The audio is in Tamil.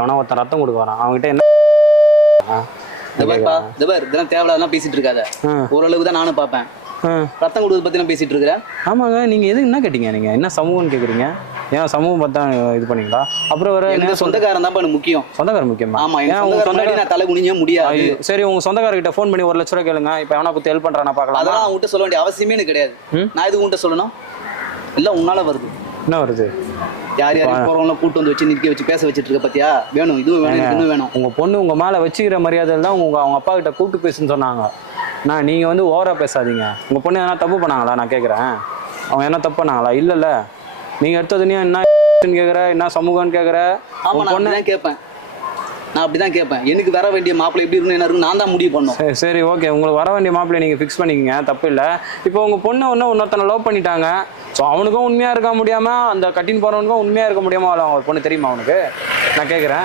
அவனா ஒருத்தன் ரத்தம் கொடுக்க வரான் அவன்கிட்ட என்ன இதெல்லாம் தேவையில்லாம் பேசிட்டு இருக்காத. ஓரளவுக்கு தான் நானும் பார்ப்பேன். ரத்தம் கொடுக்கறத பத்தி நான் பேசிட்டு இருக்கிறேன். ஆமாங்க, நீங்க எது என்ன கேட்டீங்க? நீங்க என்ன சமூகம்னு கேக்குறீங்க? ஏன் சமூகம் பார்த்தா இது பண்ணீங்களா? அப்புறம் வேற என்ன சொந்தக்காரன் தான் எனக்கு முக்கியம். சொந்தக்காரன் முக்கியமா? ஆமா, உங்க சொந்தக்காரன் நான் தலை குனிஞ்ச முடியாது. சரி, உங்க சொந்தக்காரர்கிட்ட ஃபோன் பண்ணி 1 லட்சம் ரூபாய் கேளுங்க. இப்ப எவனா பத்தி ஹெல்ப் பண்றானா பார்க்கலாம். அதெல்லாம் உன்கிட்ட சொல்ல வேண்டிய அவசியமே எனக்கு கிடையாது. நான் எதுக்கு உன்கிட்ட சொல்லணும்? எல்லாம் உன்னால வருது. என்ன வருது? யார் யாரையும் போறவங்க கூட்டு வந்து வச்சு நிற்க வச்சு பேச வச்சுட்டு இருக்க பத்தியா? வேணும், இதுவும் வேணும், இன்னும் வேணும். உங்க பொண்ணு உங்க மேல வச்சுக்கிற மரியாதையில் தான் அவங்க அப்பா கிட்ட கூப்பிட்டு பேசுன்னு சொன்னாங்க. நீங்க வந்து ஓவரா பேசாதீங்க. உங்க பொண்ணு எதனா தப்பு பண்ணாங்களா? நான் கேட்குறேன், அவங்க என்ன தப்பு பண்ணாங்களா? இல்லைல்ல, நீங்க எடுத்ததுனே என்ன கேட்குற, என்ன சமூகம்னு கேட்குற? ஆமா, நான் அப்படிதான் கேட்பேன். நான் அப்படிதான் கேட்பேன். எனக்கு வர வேண்டிய மாப்பிள்ளை எப்படி இருக்கணும், என்ன இருக்கும், நான் தான் முடிவு பண்ணோம். சரி, ஓகே, உங்களுக்கு வர வேண்டிய மாப்பிள்ளை நீங்க ஃபிக்ஸ் பண்ணிக்கங்க, தப்பு இல்லை. இப்போ உங்க பொண்ணு இன்னொருத்தனை லவ் பண்ணிட்டாங்க. ஸோ அவனுக்கும் உண்மையா இருக்க முடியாம, அந்த கட்டின்னு போறவனுக்கும் உண்மையா இருக்க முடியாம அவங்க பொண்ணு தெரியுமா அவனுக்கு? நான் கேட்குறேன்.